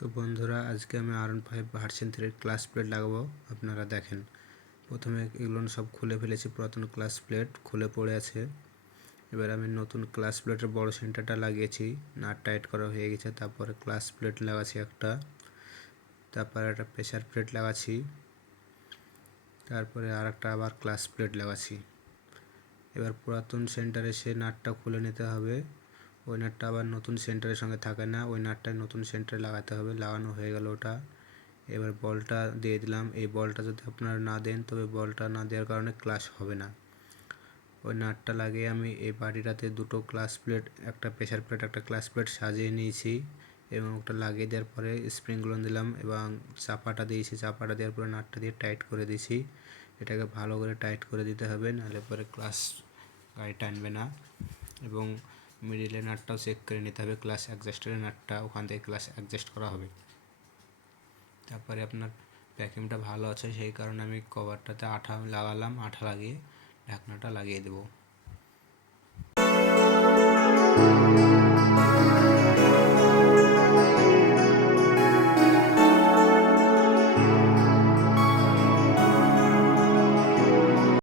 তো বন্ধুরা, আজকে আমি R15 ভার্সন 3 ক্লাস প্লেট লাগাবো। আপনারা দেখেন, প্রথমে এগুলো সব খুলে ফেলেছি, পুরাতন ক্লাস প্লেট খুলে পড়ে আছে। এবার আমি নতুন ক্লাস প্লেটের বড় সেন্টারটা লাগিয়েছি, নাট টাইট করা হয়ে গেছে। তারপরে ক্লাস প্লেট লাগাচ্ছি একটা, তারপরে একটা প্রেসার প্লেট লাগাচ্ছি, তারপরে আর একটা আবার ক্লাস প্লেট লাগাচ্ছি। এবার পুরাতন সেন্টারে সে নাটটা খুলে নিতে হবে। ওই নাটটা আবার নতুন সেন্টারের সঙ্গে থাকে না, ওই নাটটা নতুন সেন্টারে লাগাতে হবে। লাগানো হয়ে গেল ওটা। এবার বলটা দিয়ে দিলাম। এই বলটা যদি আপনারা না দেন, তবে বলটা না দেওয়ার কারণে ক্লাস হবে না। ওই নাটটা লাগিয়ে আমি এই বাটিটাতে দুটো ক্লাস প্লেট, একটা প্রেসার প্লেট, একটা ক্লাস প্লেট সাজিয়ে নিয়েছি এবং ওটা লাগিয়ে দেওয়ার পরে স্প্রিংগুলো দিলাম এবং চাপাটা দিয়েছি। চাপাটা দেওয়ার পরে নাটটা দিয়ে টাইট করে দিয়েছি। এটাকে ভালো করে টাইট করে দিতে হবে, নাহলে পরে ক্লাস গাড়ি টানবে না। এবং মিডিলের নাটটাও চেক করে নিতে হবে, ক্লাস অ্যাডজাস্টারের নাটটা, ওখান থেকে ক্লাস অ্যাডজাস্ট করা হবে। তারপরে আপনার প্যাকিংটা ভালো আছে, সেই কারণে আমি কভারটাতে আঠা লাগালাম। আঠা লাগিয়ে ঢাকনাটা লাগিয়ে দেবো।